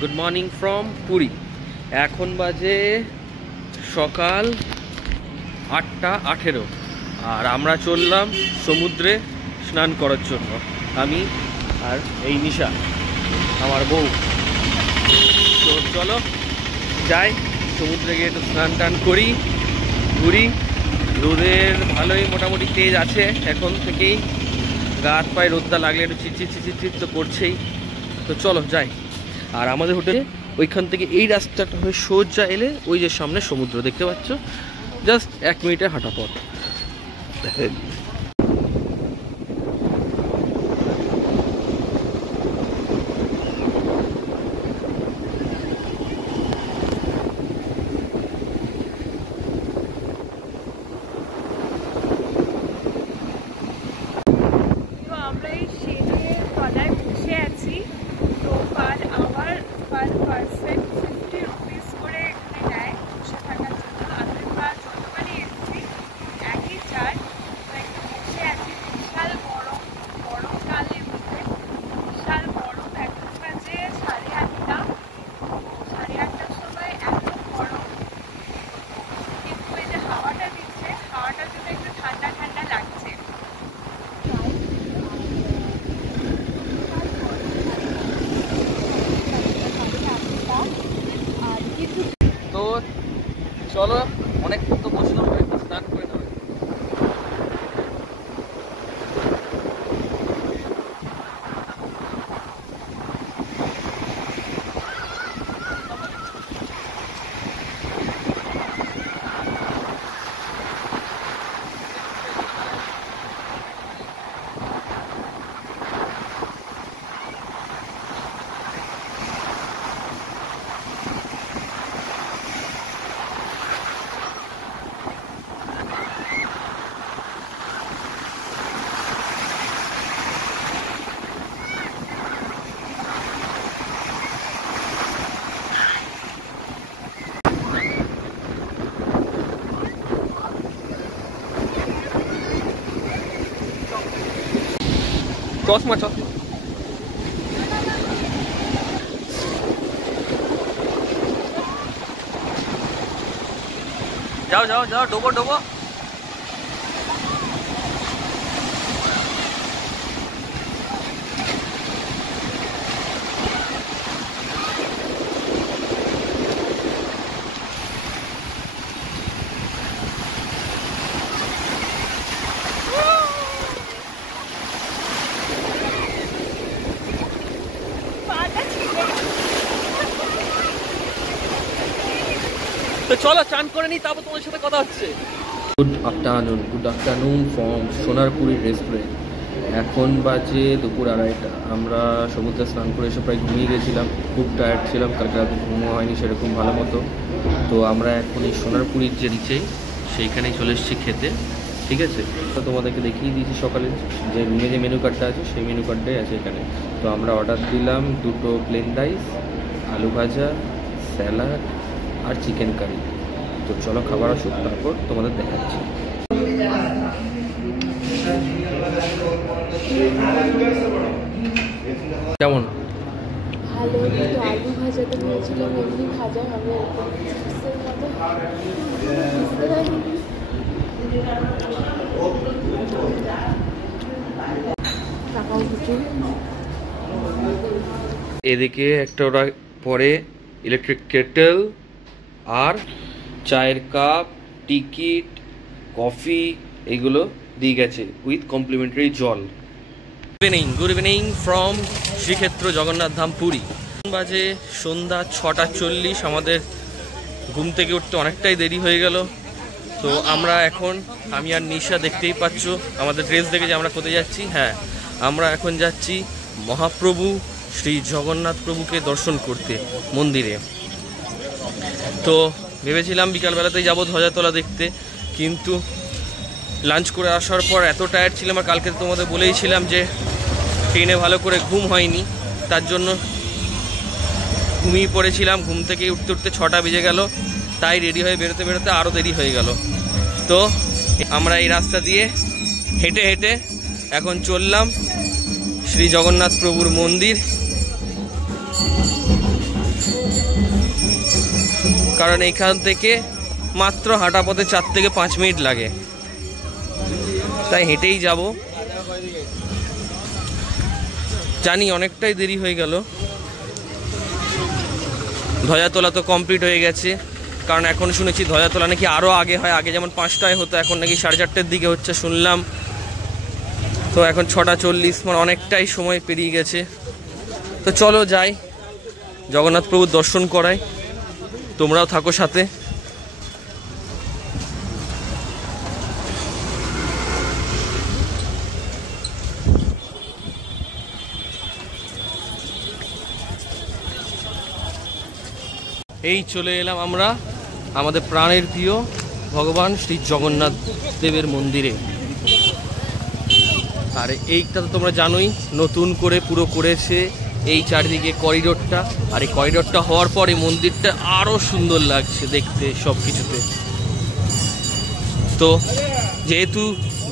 Good morning from Puri. এখন বাজে সকাল 8:18 আর আমরা চললাম সমুদ্রে স্নান করার জন্য, আমি আর এই নিশা আমার বউ। তো চলো যাই সমুদ্রে গিয়ে একটু স্নান টান করি, ঘুরি। রোদের ভালোই মোটামুটি তেজ আছে এখন থেকেই, গা হাত পায়ে রোদটা লাগলে একটু চিটচিট তো করছেই। তো চলো যাই। আর আমাদের হোটেলে ওইখান থেকে এই রাস্তাটা হয়ে সোজা এলে ওই যে সামনে সমুদ্র দেখতে পাচ্ছ, জাস্ট 1 মিনিটের হাঁটা পথ। তো চলো, অনেক তো বসলাম, একটু স্নান করে নেবো। চশমা চশমা যাও যাও যাও, ডোবো ডোবো। তো চলো চান করে নি, তারপর তোমার সাথে কথা হচ্ছে। Good afternoon from Sonarpuri restaurant. এখন বাজে দুপুর 2:30। আমরা সমুদ্রে স্নান করে এসে প্রায় ঘুমিয়ে গেছিলাম, খুব টায়ার্ড ছিলাম, কালকে রাতে ঘুমও হয়নি সেরকম ভালো মতো। তো আমরা এখন এই সোনারপুরির যে নিচেই সেইখানেই চলে এসেছি খেতে, ঠিক আছে। তো তোমাদেরকে দেখিয়ে দিয়েছি সকালে যে রুমে যে মেনু কার্ডটা আছে সেই মেনু কার্ডটাই আছে এখানে। তো আমরা অর্ডার দিলাম 2টো প্লেন রাইস, আলু ভাজা, স্যালাড আর চিকেন কারি। তো চলো খাবার আসুক, তারপর তোমাদের দেখাচ্ছি। কেমন? ভালো, কিন্তু আলু ভাজাটা নিয়েছিলাম এমনি ভাজা হবে এদিকে একটা ওরা পরে ইলেকট্রিক কেটেল আর চায়ের কাপ, টিকিট, কফি এগুলো দিয়ে গেছে উইথ কমপ্লিমেন্টারি জল। Good evening from Shrikshetra Jagannath Dham Puri. বাজে সন্ধ্যা 6:40। আমাদের ঘুম থেকে উঠতে অনেকটাই দেরি হয়ে গেল। তো আমরা এখন, আমি আর নিশা দেখতেই পাচ্ছ আমাদের ড্রেস দেখে যে আমরা কোথায় যাচ্ছি। হ্যাঁ, আমরা এখন যাচ্ছি মহাপ্রভু শ্রী জগন্নাথ প্রভুকে দর্শন করতে মন্দিরে। তো ভেবেছিলাম বিকালবেলাতেই যাবো ধ্বজাতলা দেখতে, কিন্তু লাঞ্চ করে আসার পর এত টায়ার্ড ছিলাম, আর কালকে তোমাদের বলেইছিলাম যে ট্রেনে ভালো করে ঘুম হয়নি, তার জন্য ঘুমিয়ে পড়েছিলাম। ঘুম থেকে উঠতে উঠতে 6টা বেজে গেল, তাই রেডি হয়ে বেরোতে বেরোতে আরও দেরি হয়ে গেল। তো আমরা এই রাস্তা দিয়ে হেঁটে হেঁটে এখন চললাম শ্রী জগন্নাথ প্রভুর মন্দির, কারণ এইখান থেকে মাত্র হাঁটা পথে 4 থেকে 5 মিনিট লাগে, তাই হেঁটেই যাব। জানি অনেকটাই দেরি হয়ে গেল। ধ্বজাতলা তো কমপ্লিট হয়ে গেছে, কারণ এখন শুনেছি ধ্বজাতলা নাকি আরও আগে হয়, আগে যেমন 5টায় হতো এখন নাকি 4:30-এর দিকে হচ্ছে শুনলাম। তো এখন 6:40, মানে অনেকটাই সময় পেরিয়ে গেছে। তো চলো যাই, জগন্নাথ প্রভুর দর্শন করাই, তোমরাও থাকো সাথে। এই চলে এলাম আমরা আমাদের প্রাণের প্রিয় ভগবান শ্রী জগন্নাথ দেবের মন্দিরে। আর এইটা তো তোমরা জানোই, নতুন করে পুরো করেছে এই চারিদিকে করিডোরটা, আর এই করিডোরটা হওয়ার পর এই মন্দিরটা আরও সুন্দর লাগছে দেখতে সব কিছুতে। তো যেহেতু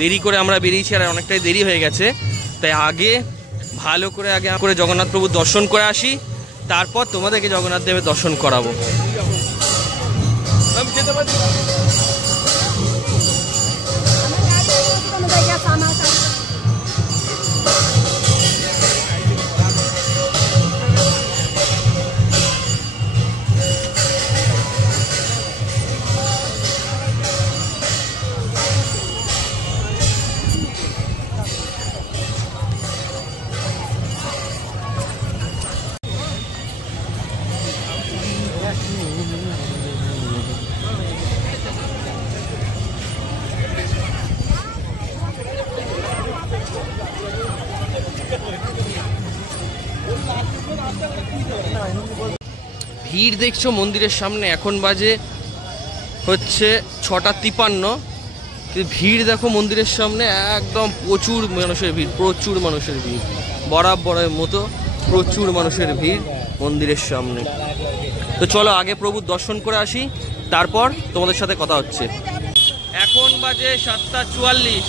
দেরি করে আমরা বেরিয়েছি আর অনেকটাই দেরি হয়ে গেছে, তাই আগে ভালো করে জগন্নাথ প্রভুর দর্শন করে আসি, তারপর তোমাদেরকে জগন্নাথ দেবের দর্শন করাবো। ভিড় দেখছো মন্দিরের সামনে, এখন বাজে হচ্ছে 6:53, কিন্তু ভিড় দেখো মন্দিরের সামনে একদম প্রচুর মানুষের ভিড়, প্রচুর মানুষের ভিড়, বরাবরের মতো প্রচুর মানুষের ভিড় মন্দিরের সামনে। তো চলো আগে প্রভুর দর্শন করে আসি, তারপর তোমাদের সাথে কথা হচ্ছে। এখন বাজে 7:44,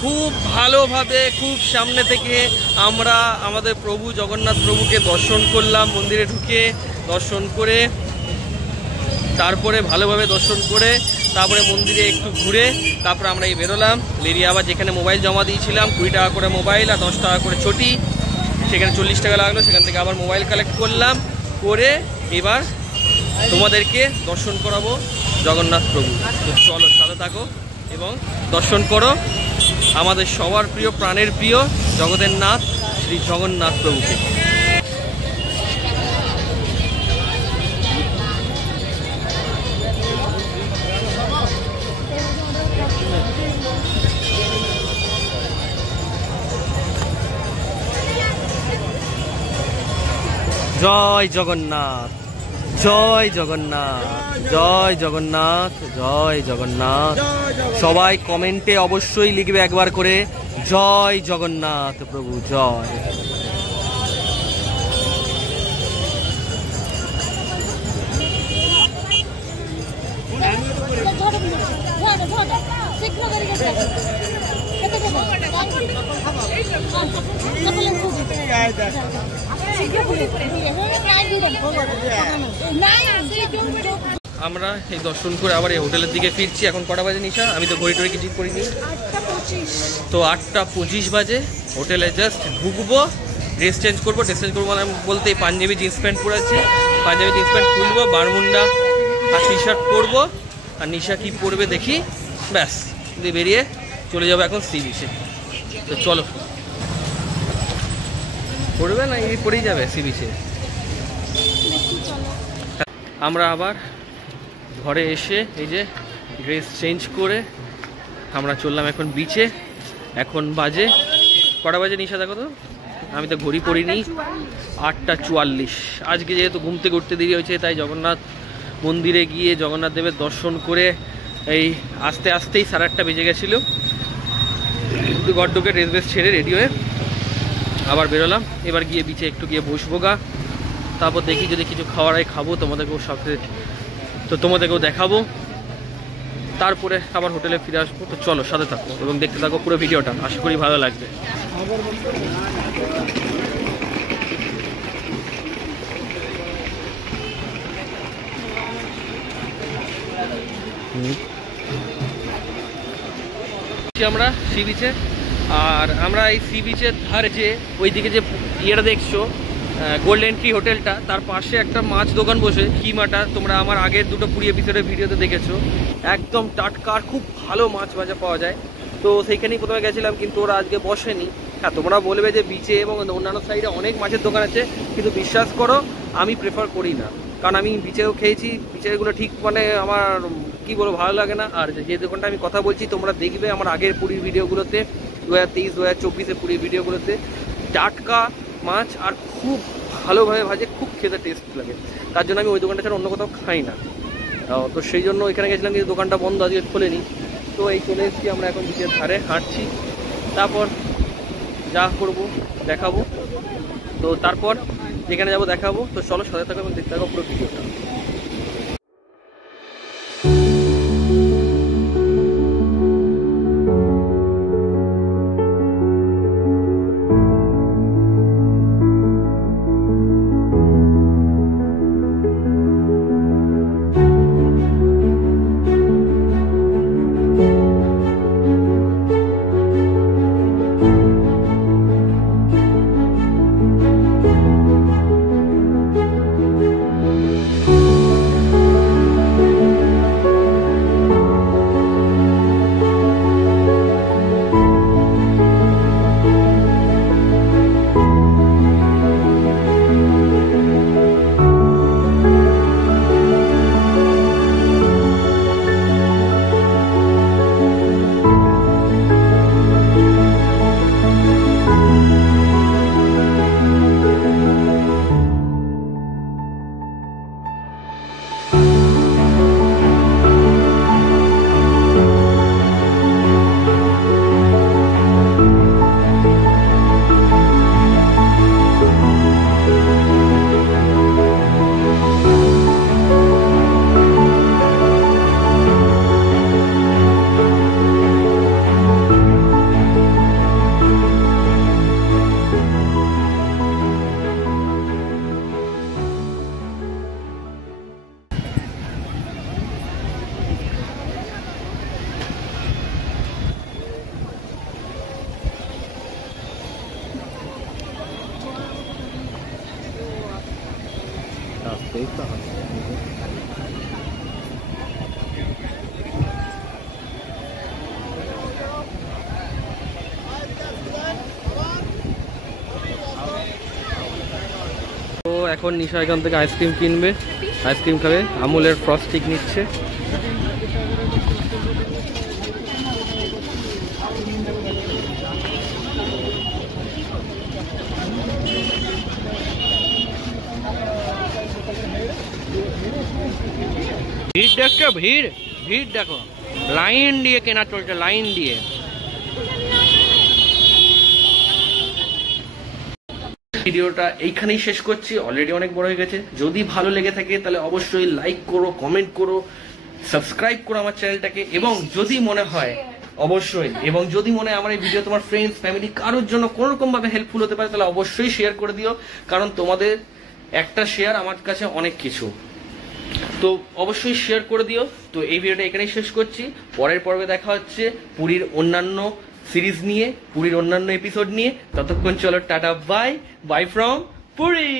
খুব ভালোভাবে খুব সামনে থেকে আমরা আমাদের প্রভু জগন্নাথ প্রভুকে দর্শন করলাম। মন্দিরে ঢুকে দর্শন করে তারপরে ভালোভাবে দর্শন করে তারপরে মন্দিরে একটু ঘুরে তারপরে আমরা এই বেরোলাম। বেরিয়ে আবার যেখানে মোবাইল জমা দিয়েছিলাম 20 টাকা করে মোবাইল আর 10 টাকা করে ছুটি, সেখানে 40 টাকা লাগলো, সেখান থেকে আবার মোবাইল কালেক্ট করলাম, করে এবার তোমাদেরকে দর্শন করাবো জগন্নাথ প্রভু। তো চলো সাথে থাকো এবং দর্শন করো আমাদের সবার প্রিয় প্রাণের প্রিয় জগতের নাথ শ্রী জগন্নাথ প্রভুকে। জয় জগন্নাথ, জয় জগন্নাথ, জয় জগন্নাথ, জয় জগন্নাথ। সবাই কমেন্টে অবশ্যই লিখবে একবার করে জয় জগন্নাথ প্রভু জয়। আমরা এই দর্শন করে আবার এই হোটেলের দিকে ফিরছি। এখন কটা বাজে নিশা? আমি তো ঘড়ি টড়ি কিছু করিনি। 8:25। তো 8:25 বাজে হোটেলে জাস্ট ঢুকবো, ড্রেস চেঞ্জ করবো। ড্রেস চেঞ্জ করবো মানে বলতে পাঞ্জাবি জিন্স প্যান্ট পরেছি, পাঞ্জাবি জিন্স প্যান্ট খুলবো, বারমুন্ডা আর টি শার্ট পরবো, আর নিশা কি পরবে দেখি, ব্যাস দিয়ে বেরিয়ে চলে যাবো এখন সি বিচে। তো চলো, পড়বে না এই পড়েই যাবে সি বিচে। আমরা আবার ঘরে এসে এই যে ড্রেস চেঞ্জ করে আমরা চললাম এখন বিচে। এখন বাজে কটা বাজে নিশা দেখো তো? আমি তো ঘড়ি পড়িনি। 8:44। আজকে যেহেতু ঘুম থেকে উঠতে দেরি হয়েছে, তাই জগন্নাথ মন্দিরে গিয়ে জগন্নাথ দেবের দর্শন করে এই আস্তে আস্তেই 8:30 বেজে গেছিলো। গড্ডকে ড্রেস বেস ছেড়ে রেডি হয়ে আবার বেরোলাম। এবার গিয়ে বিচে একটু গিয়ে বসবো গা, তারপর দেখি যদি কিছু খাওয়ার হয় খাবো, তোমাদেরকেও দেখাবো, তারপরে আবার হোটেলে ফিরে আসবো। তো চলো সাথে থাকো এবং দেখতে থাকো পুরো ভিডিওটা, আশা করি ভালো লাগবে। আমরা সি বিচে, আর আমরা এই সি বিচের ধারে যে ওইদিকে যে ইয়েটা দেখছো গোল্ডেন ট্রি হোটেলটা, তার পাশে একটা মাছ দোকান বসে কিমাটা, তোমরা আমার আগের দুটো পুরো এপিসোডের ভিডিওতে দেখেছো। একদম টাটকা খুব ভালো মাছ ভাজা পাওয়া যায়। তো সেইখানেই প্রথমে গেছিলাম, কিন্তু ওরা আজকে বসেনি। হ্যাঁ, তোমরা বলবে যে বিচে এবং অন্যান্য সাইডে অনেক মাছের দোকান আছে, কিন্তু বিশ্বাস করো আমি প্রেফার করি না, কারণ আমি বিচেও খেয়েছি, বিচেরগুলো ঠিক মানে আমার কি বলবো ভালো লাগে না। আর যে দোকানটা আমি কথা বলছি তোমরা দেখবে আমার আগের পুরীর ভিডিওগুলোতে, 2023 2024 পুরীর ভিডিওগুলোতে, টাটকা মাছ আর খুব ভালোভাবে ভাজে, খুব খেতে টেস্ট লাগে। তার জন্য আমি ওই দোকানটা ছাড়া অন্য কোথাও খাই না। তো সেই জন্য ওইখানে গেছিলাম, কিন্তু দোকানটা বন্ধ, আজকে খোলেনি। তো এই চলে এসেছি আমরা এখন বিচের ধারে হাঁটছি, তারপর যা করব দেখাবো। তো তারপর যেখানে যাবো দেখাবো। তো চলো সাথে থাকো এবং দেখতে থাকো পুরো ভিডিওটা। তো এখন নিশা এখান থেকে আইসক্রিম কিনবে, আইসক্রিম খাবে, আমুলের ফ্রস্টিক নিচ্ছে। ভিড় দেখছো, ভিড় ভিড় দেখো, লাইন দিয়ে কেনা চলছে, লাইন দিয়ে। ভিডিওটা এইখানেই শেষ করছি, অলরেডি অনেক বড় হয়ে গেছে। যদি ভালো লেগে থাকে তাহলে অবশ্যই লাইক করো, কমেন্ট করো, সাবস্ক্রাইব করো আমার চ্যানেলটাকে, এবং যদি মনে হয় অবশ্যই, এবং যদি মনে হয় আমার এই ভিডিও তোমার ফ্রেন্ডস ফ্যামিলি কারোর জন্য কোনো রকম ভাবে হেল্পফুল হতে পারে, তাহলে অবশ্যই শেয়ার করে দিও, কারণ তোমাদের একটা শেয়ার আমার কাছে অনেক কিছু। তো অবশ্যই শেয়ার করে দিও। তো এই ভিডিওটা এখানেই শেষ করছি, পরের পর্বে দেখা হচ্ছে পুরীর অন্যান্য সিরিজ নিয়ে, পুরীর অন্যান্য এপিসোড নিয়ে। ততক্ষণ চলো tata, bye buy from Puri.